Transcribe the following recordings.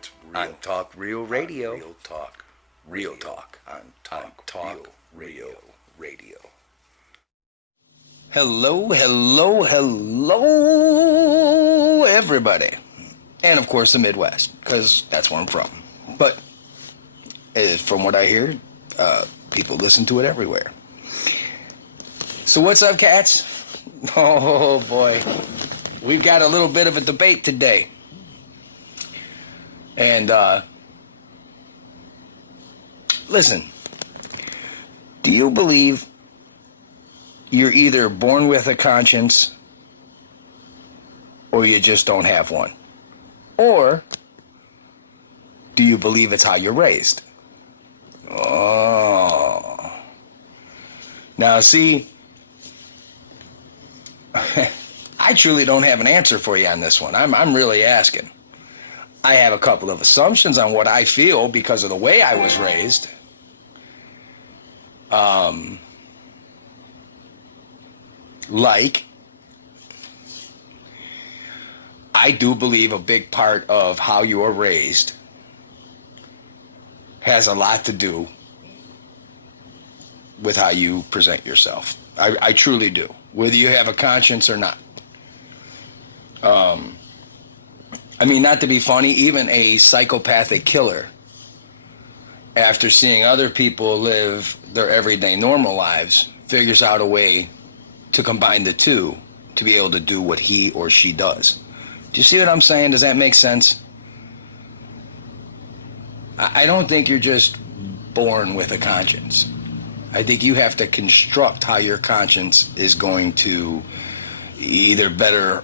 it's real. On Talk Real Radio. Real talk. Real talk. On Talk, Real Radio. Hello, everybody. And of course the Midwest, because that's where I'm from. But from what I hear, people listen to it everywhere. So what's up, cats? Oh boy, we've got a little bit of a debate today. And listen, do you believe you're either born with a conscience or you just don't have one? Or do you believe it's how you're raised? Oh. Now, see, I truly don't have an answer for you on this one. I'm really asking. I have a couple of assumptions on what I feel because of the way I was raised. Like, I do believe a big part of how you are raised has a lot to do with how you present yourself. I truly do, whether you have a conscience or not. I mean, not to be funny, even a psychopathic killer, after seeing other people live their everyday normal lives, figures out a way to combine the two to be able to do what he or she does. Do you see what I'm saying? Does that make sense? I don't think you're just born with a conscience. I think you have to construct how your conscience is going to either better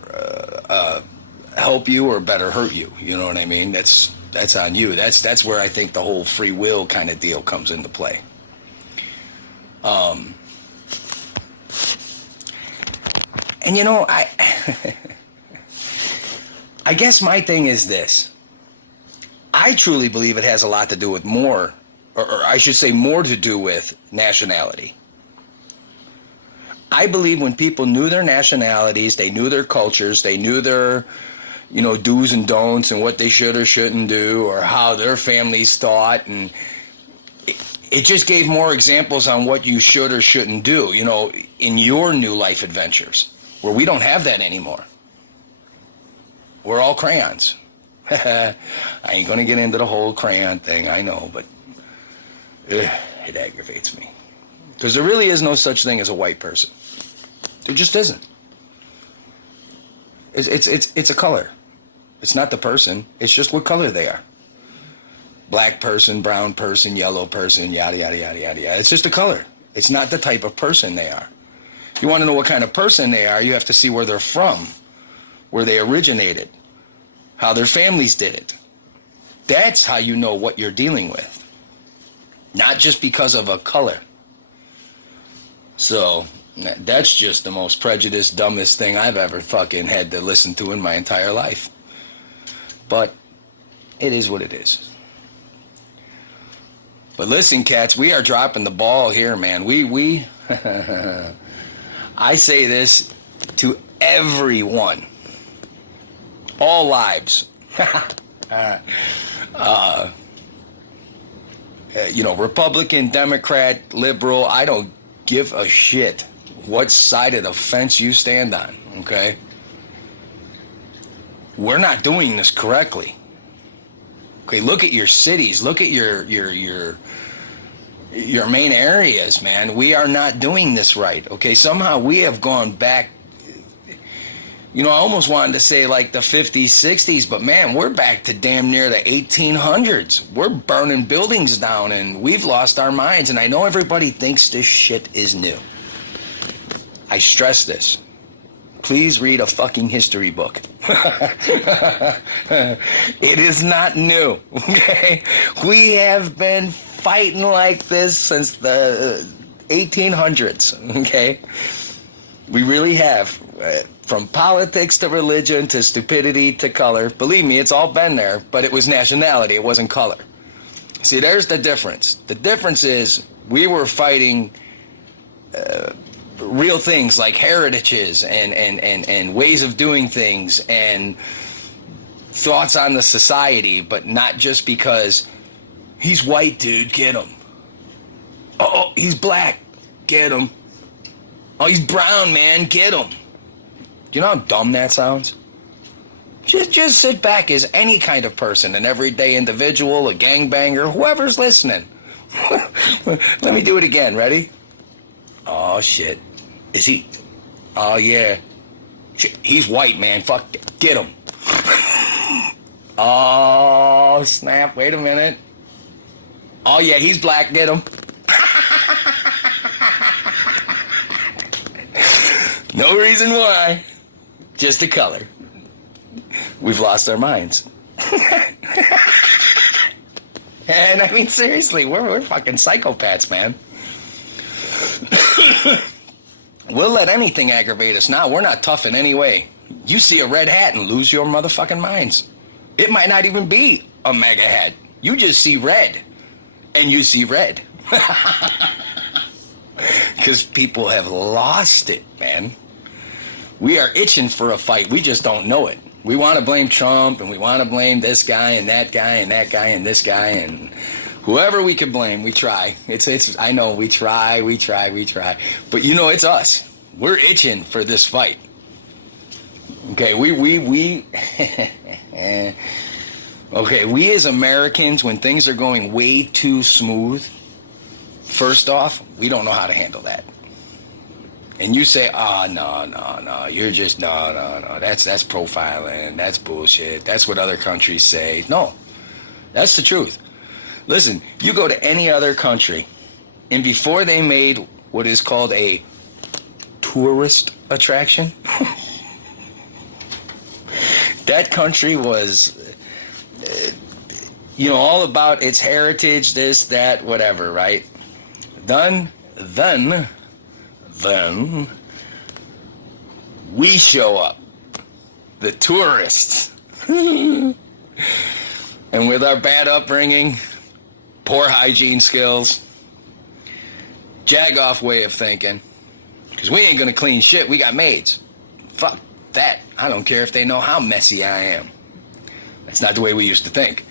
help you or better hurt you. You know what I mean? That's on you. That's where I think the whole free will kind of deal comes into play. And you know, I guess my thing is this. I truly believe it has a lot to do with more, or I should say more to do with nationality. I believe when people knew their nationalities, they knew their cultures, they knew their, do's and don'ts and what they should or shouldn't do or how their families thought, and it just gave more examples on what you should or shouldn't do, in your new life adventures, where we don't have that anymore. We're all crayons. I ain't going to get into the whole crayon thing, I know, but it aggravates me. Because there really is no such thing as a white person. There just isn't. It's a color. It's not the person. It's just what color they are. Black person, brown person, yellow person, yada, yada, yada, yada, yada. It's just a color. It's not the type of person they are. If you want to know what kind of person they are, you have to see where they're from, where they originated, how their families did it. That's how you know what you're dealing with. Not just because of a color. So, that's just the most prejudiced, dumbest thing I've ever fucking had to listen to in my entire life. But it is what it is. But listen, cats, we are dropping the ball here, man. We I say this to everyone. All lives. Republican, Democrat, liberal, I don't give a shit what side of the fence you stand on, okay? We're not doing this correctly. Okay, look at your cities, look at your main areas, man. We are not doing this right, okay? Somehow we have gone back, I almost wanted to say like the 50s, 60s, but man, we're back to damn near the 1800s. We're burning buildings down and we've lost our minds, and I know everybody thinks this shit is new. I stress this. Please read a fucking history book. It is not new, okay? We have been fighting like this since the 1800s, okay? We really have. From politics to religion to stupidity to color. Believe me, it's all been there, but it was nationality, it wasn't color. See, there's the difference. The difference is we were fighting real things like heritages and ways of doing things and thoughts on the society, but not just because he's white, dude, get him. Oh, he's black, get him. Oh, he's brown, man, get him. Do you know how dumb that sounds? Just sit back as any kind of person, an everyday individual, a gangbanger, whoever's listening. Let me do it again. Ready? Oh, shit. Is he? Oh, yeah. Shit. He's white, man. Fuck. Get him. Oh, snap. Wait a minute. Oh, yeah. He's black. Get him. No reason why. Just the color. We've lost our minds. And I mean, seriously, we're fucking psychopaths, man. We'll let anything aggravate us now. We're not tough in any way. You see a red hat and lose your motherfucking minds. It might not even be a mega hat. You just see red. And you see red. Because people have lost it, man. We are itching for a fight. We just don't know it. We want to blame Trump, and we want to blame this guy and that guy and that guy and this guy and whoever we can blame. We try. It's. I know we try. But you know, it's us. We're itching for this fight. Okay, we. Okay, we as Americans, when things are going way too smooth, first off, we don't know how to handle that. And you say, oh, no, you're just, no, that's profiling, that's bullshit, that's what other countries say. No, that's the truth. Listen, you go to any other country, and before they made what is called a tourist attraction, that country was, all about its heritage, this, that, whatever, right? Then we show up, the tourists, and with our bad upbringing, poor hygiene skills, jag-off way of thinking, because we ain't gonna clean shit, we got maids. Fuck that. I don't care if they know how messy I am. That's not the way we used to think.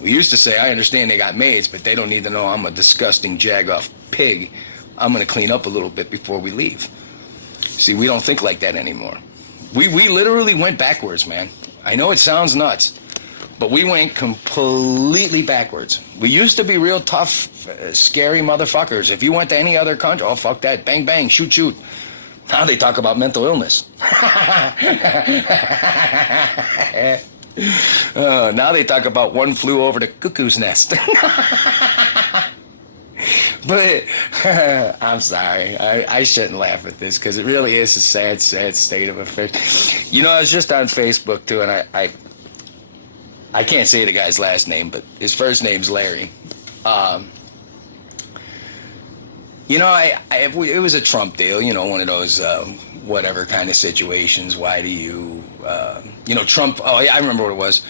We used to say, I understand they got maids, but they don't need to know I'm a disgusting jag-off pig. I'm going to clean up a little bit before we leave. See, we don't think like that anymore. We literally went backwards, man. I know it sounds nuts, but we went completely backwards. We used to be real tough, scary motherfuckers. If you went to any other country, oh, fuck that, bang, bang, shoot, shoot. Now they talk about mental illness. Now they talk about one flew over the cuckoo's nest. But I'm sorry, I shouldn't laugh at this because it really is a sad, sad state of affairs. You know, I was just on Facebook too, and I can't say the guy's last name, but his first name's Larry. It was a Trump deal, one of those whatever kind of situations. Why do you, Trump, I remember what it was.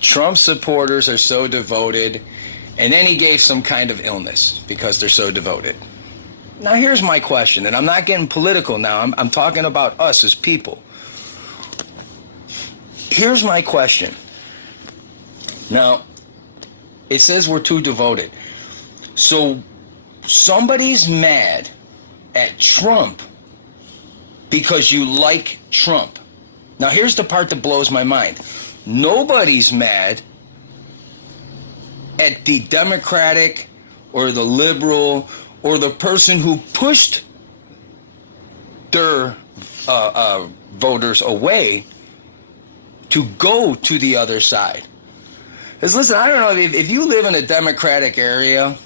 Trump supporters are so devoted, and then he gave some kind of illness because they're so devoted. Now here's my question, and I'm not getting political now, I'm talking about us as people. Here's my question. Now, it says we're too devoted. So somebody's mad at Trump because you like Trump. Now here's the part that blows my mind. Nobody's mad at the Democratic or the liberal or the person who pushed their voters away to go to the other side. Because listen, I don't know, if you live in a Democratic area,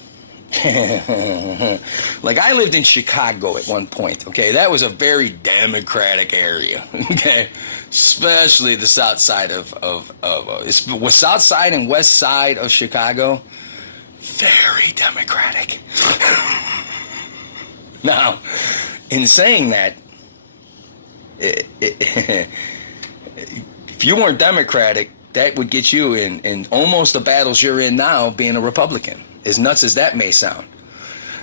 like I lived in Chicago at one point, okay? That was a very Democratic area, okay? Especially the south side south side and west side of Chicago, very Democratic. Now, in saying that, if you weren't Democratic, that would get you in almost the battles you're in now being a Republican, as nuts as that may sound.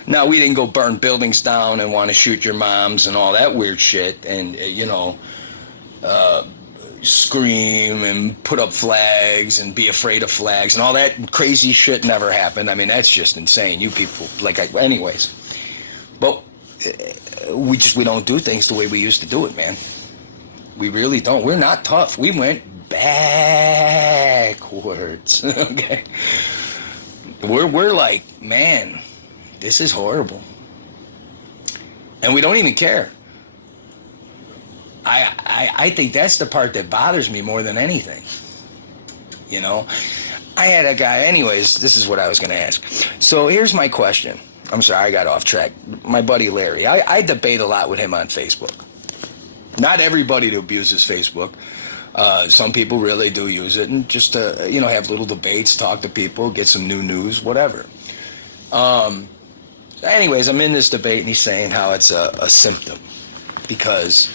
Now, we didn't go burn buildings down and want to shoot your moms and all that weird shit and, scream and put up flags and be afraid of flags and all that crazy shit never happened. I mean, that's just insane. You people, anyways. But we don't do things the way we used to do it, man. We really don't. We're not tough. We went backwards. Okay. We're like, man, this is horrible. And we don't even care. I think that's the part that bothers me more than anything. You know? I had a guy, anyways, this is what I was going to ask. So here's my question. I'm sorry, I got off track. My buddy Larry, I debate a lot with him on Facebook. Not everybody abuses Facebook. Some people really do use it and just to, have little debates, talk to people, get some new news, whatever. Anyways, I'm in this debate and he's saying how it's a symptom because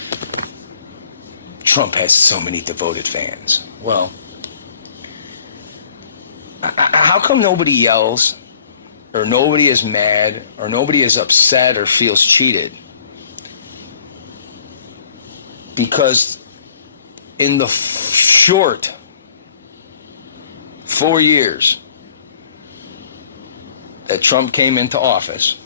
Trump has so many devoted fans. Well, how come nobody yells or nobody is mad or nobody is upset or feels cheated? Because in the short 4 years that Trump came into office,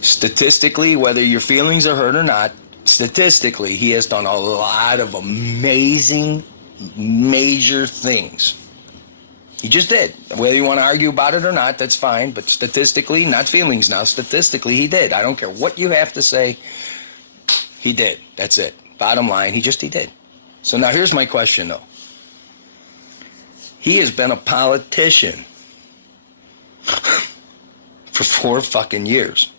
statistically, whether your feelings are hurt or not, statistically, he has done a lot of amazing, major things. He just did. Whether you want to argue about it or not, that's fine. But statistically, not feelings now, statistically, he did. I don't care what you have to say. He did. That's it. Bottom line, he did. So now here's my question, though. He has been a politician for 4 fucking years.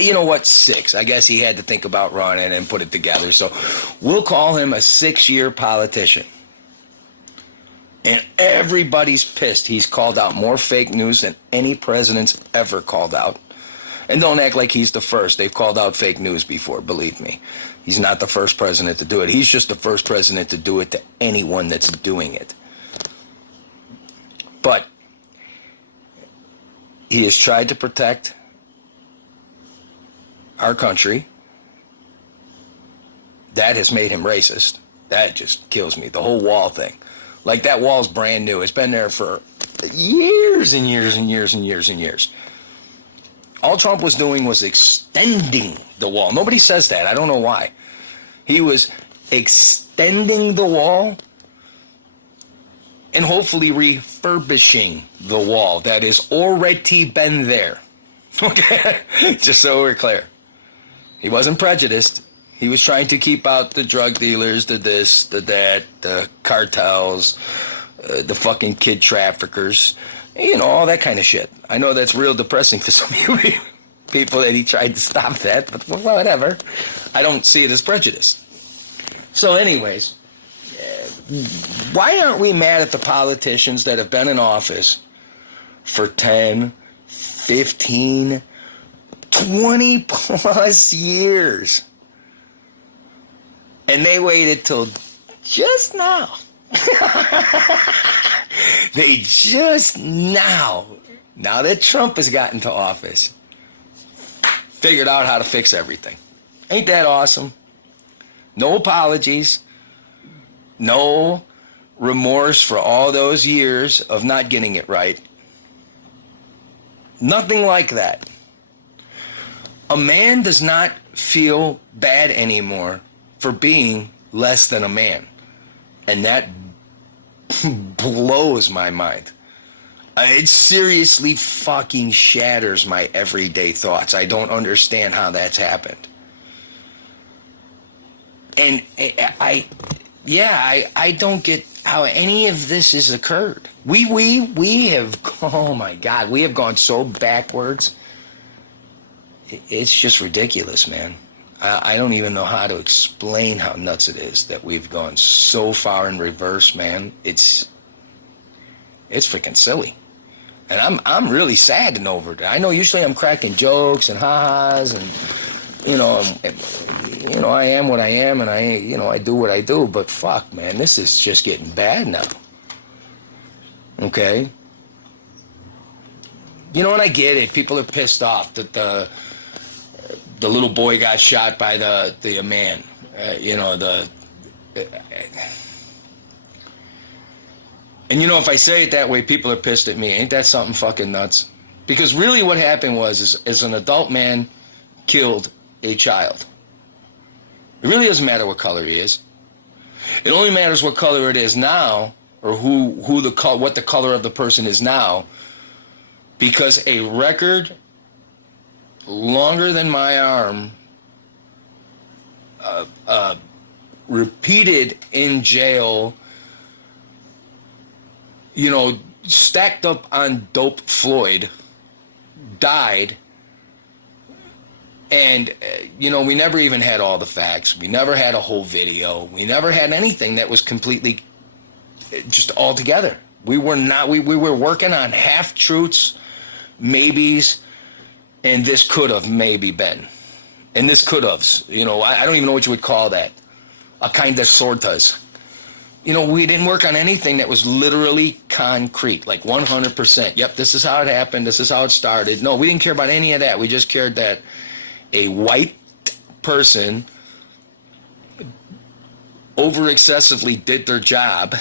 You know what? 6. I guess he had to think about running and put it together. So we'll call him a 6-year politician. And everybody's pissed. He's called out more fake news than any president's ever called out. And don't act like he's the first. They've called out fake news before, believe me. He's not the first president to do it. He's just the first president to do it to anyone that's doing it. But he has tried to protect our country. That has made him racist. That just kills me. The whole wall thing. Like, that wall's brand new. It's been there for years and years and years and years and years. All Trump was doing was extending the wall. Nobody says that. I don't know why. He was extending the wall and hopefully refurbishing the wall that has already been there. Okay? Just so we're clear. He wasn't prejudiced. He was trying to keep out the drug dealers, the this, the that, the cartels, the fucking kid traffickers, all that kind of shit. I know that's real depressing to some people that he tried to stop that, but whatever. I don't see it as prejudice. So anyways, why aren't we mad at the politicians that have been in office for 10, 15, 20 plus years? And they waited till just now. They just now that Trump has gotten to office, figured out how to fix everything. Ain't that awesome? No apologies. No remorse for all those years of not getting it right. Nothing like that. A man does not feel bad anymore for being less than a man. And that blows my mind. It seriously fucking shatters my everyday thoughts. I don't understand how that's happened. And I don't get how any of this has occurred. We have, oh my God, we have gone so backwards. It's just ridiculous, man. I don't even know how to explain how nuts it is that we've gone so far in reverse, man. It's freaking silly. And I'm really sad and over it. I know usually I'm cracking jokes and ha-has and, I am what I am and I do what I do, but fuck, man, this is just getting bad now. Okay? And I get it. People are pissed off that the little boy got shot by the man. You know, and you know, if I say it that way, people are pissed at me. Ain't that something fucking nuts? Because really what happened is an adult man killed a child. It really doesn't matter what color he is. It only matters what color it is now, or what the color of the person is now, because a record longer than my arm, repeated in jail, you know, stacked up on dope Floyd, died. And, you know, we never even had all the facts. We never had a whole video. We never had anything that was completely just all together. We were working on half-truths, maybes, and this could have maybe been. And this could have, you know, I don't even know what you would call that. A kind of sortas. You know, we didn't work on anything that was literally concrete, like 100%. Yep, this is how it happened. This is how it started. No, we didn't care about any of that. We just cared that a white person over excessively did their job.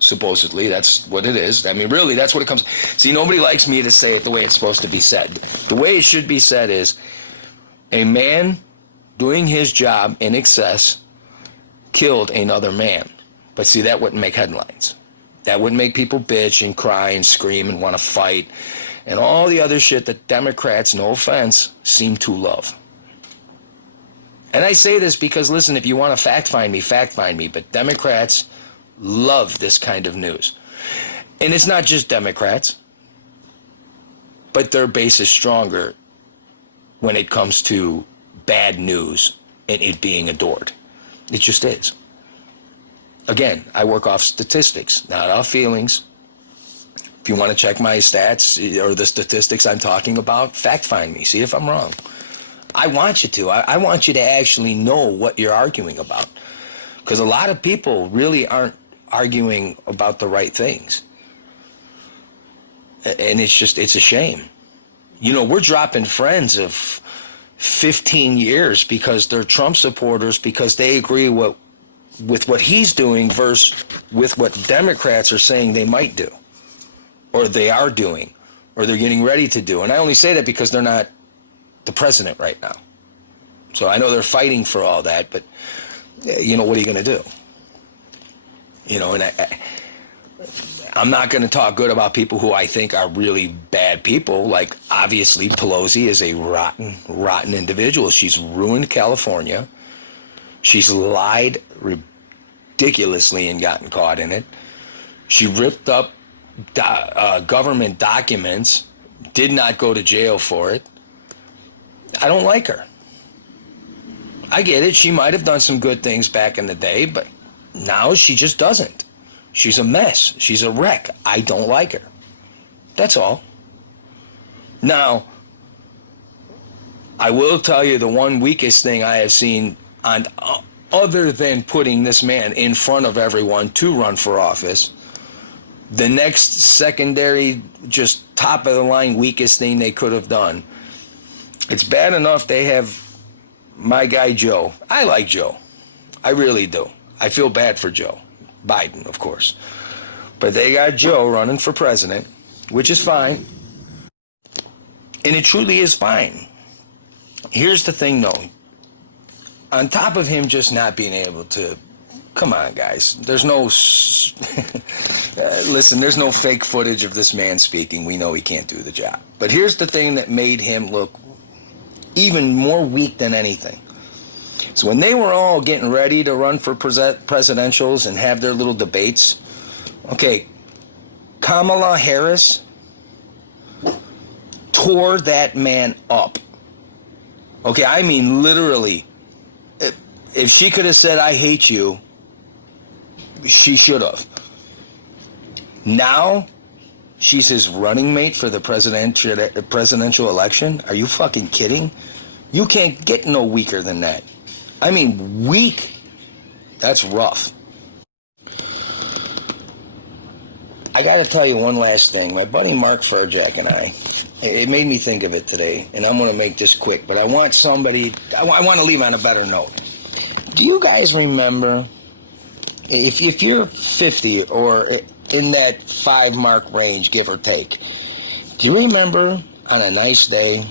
Supposedly, that's what it is. I mean, really, that's what it comes. See, nobody likes me to say it the way it's supposed to be said. The way it should be said is a man doing his job in excess killed another man. But see, that wouldn't make headlines. That wouldn't make people bitch and cry and scream and want to fight and all the other shit that Democrats, no offense, seem to love. And I say this because, listen, if you want to fact find me, but Democrats love this kind of news. And it's not just Democrats, but their base is stronger when it comes to bad news and it being adored. It just is. Again, I work off statistics, not off feelings. If you want to check my stats or the statistics I'm talking about, fact find me. See if I'm wrong. I want you to. I want you to actually know what you're arguing about. Because a lot of people really aren't arguing about the right things. And it's a shame. You know, we're dropping friends of 15 years because they're Trump supporters, because they agree with what he's doing versus with what Democrats are saying they might do, or they are doing, or they're getting ready to do. And I only say that because they're not the president right now. So I know they're fighting for all that, but, you know, what are you going to do? You know, and I'm not going to talk good about people who I think are really bad people. Like, obviously, Pelosi is a rotten individual. She's ruined California. She's lied ridiculously and gotten caught in it. She ripped up government documents, did not go to jail for it. I don't like her. I get it. She might have done some good things back in the day, but now she just doesn't. She's a mess. She's a wreck. I don't like her. That's all. Now, I will tell you the one weakest thing I have seen on other than putting this man in front of everyone to run for office, the next secondary, just top of the line weakest thing they could have done. It's bad enough they have my guy Joe. I like Joe. I really do. I feel bad for Joe. Biden, of course. But they got Joe running for president, which is fine. And it truly is fine. Here's the thing, though. On top of him just not being able to, come on, guys. There's no, listen, there's no fake footage of this man speaking. We know he can't do the job. But here's the thing that made him look even more weak than anything. So when they were all getting ready to run for presidentials and have their little debates, okay, Kamala Harris tore that man up. Okay, I mean literally. If she could have said, I hate you, she should have. Now, she's his running mate for the presidential election? Are you fucking kidding? You can't get no weaker than that. I mean, weak. That's rough. I got to tell you one last thing. My buddy Mark Furjack and I, it made me think of it today, and I'm going to make this quick, but I want somebody, I want to leave on a better note. Do you guys remember, if you're 50 or in that 5 mark range, give or take, do you remember on a nice day,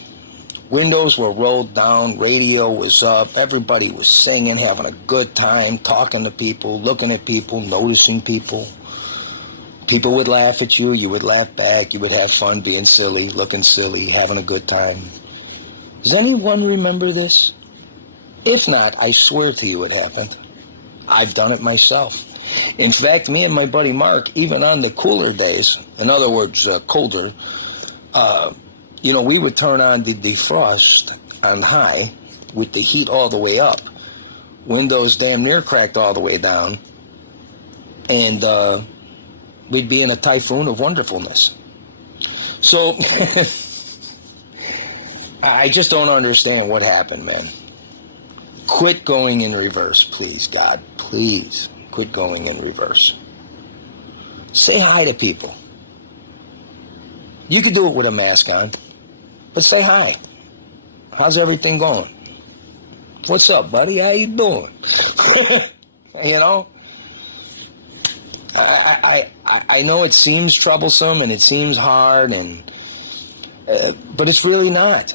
windows were rolled down, radio was up, everybody was singing, having a good time, talking to people, looking at people, noticing people. People would laugh at you, you would laugh back, you would have fun being silly, looking silly, having a good time. Does anyone remember this? If not, I swear to you it happened. I've done it myself. In fact, me and my buddy Mark, even on the cooler days, in other words, colder, we would turn on the defrost on high with the heat all the way up. Windows damn near cracked all the way down. And we'd be in a typhoon of wonderfulness. So, I just don't understand what happened, man. Quit going in reverse, please, God. Please, quit going in reverse. Say hi to people. You can do it with a mask on, but say hi. How's everything going? What's up, buddy? How you doing? You know? I know it seems troublesome and it seems hard, but it's really not.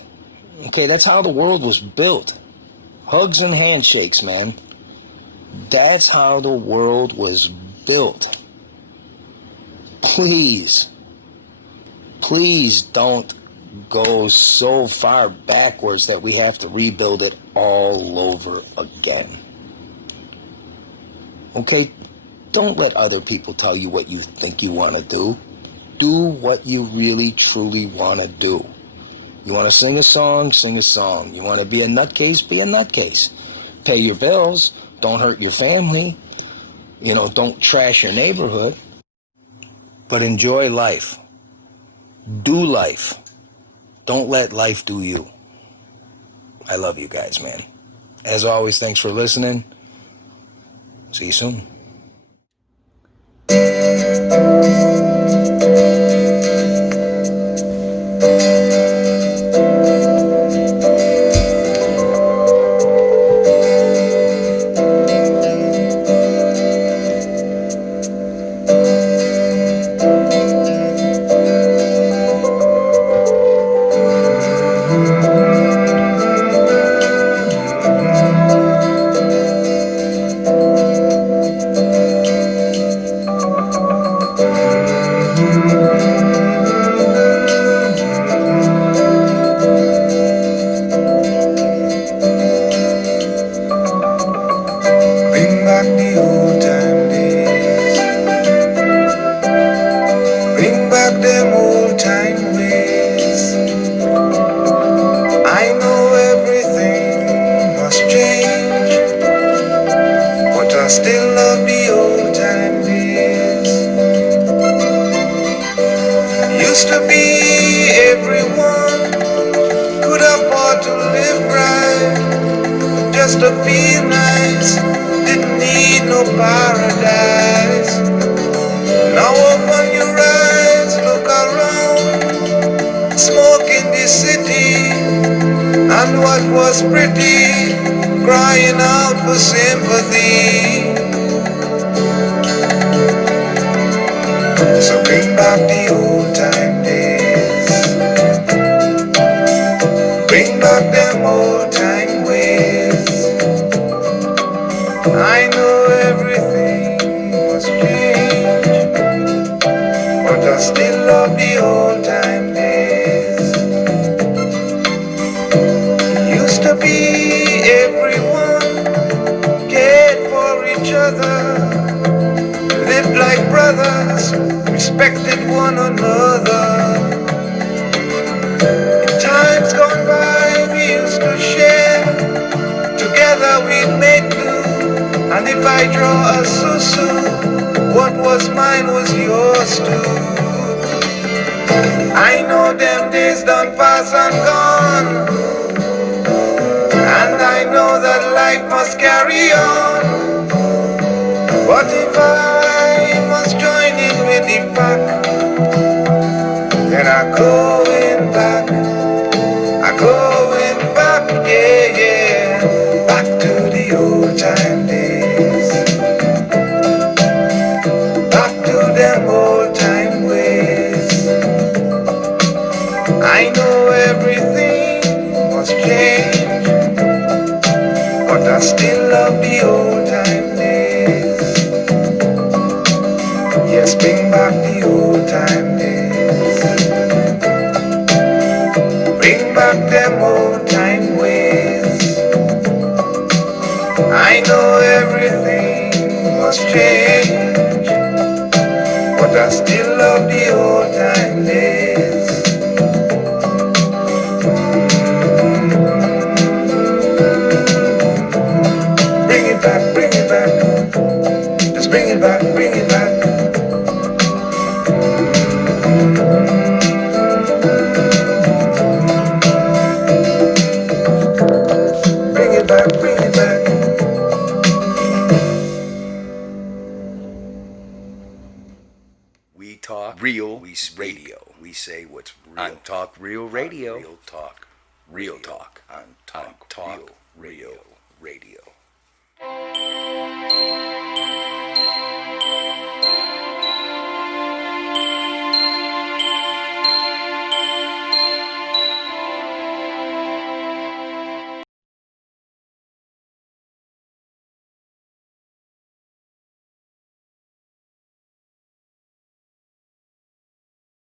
Okay, that's how the world was built. Hugs and handshakes, man. That's how the world was built. Please don't go so far backwards that we have to rebuild it all over again. Okay? Don't let other people tell you what you think you want to do. Do what you really, truly want to do. You want to sing a song, sing a song. You want to be a nutcase, be a nutcase. Pay your bills. Don't hurt your family. Don't trash your neighborhood. But enjoy life. Do life. Don't let life do you. I love you guys, man. As always, thanks for listening. See you soon. Just to feel nice, didn't need no paradise. Now open your eyes, look around, smoke in the city, and what was pretty, crying out for sympathy. So bring back the old time days, bring back them old time ways. I know everything was changed, but I still love the old time days. Used to be everyone cared for each other, lived like brothers, respected one another. In times gone by, we used to share, together we'd make do. And if I draw a susu, what was mine was yours too. I know them days done past and gone, and I know that life must carry on. But if I must join in with the pack, then I'm going back, I'm going back, yeah, yeah, back to the old time. love the old time days. Yes, bring back the old time days. Bring back them old time ways. I know everything must change, but I still love the old time days. Bring it back, bring it back. Just bring it back, bring it back. Bring it back, bring it back. We talk real, we radio. We say what's real. On Talk Real Radio. Real talk. Real talk. On Talk Real Radio.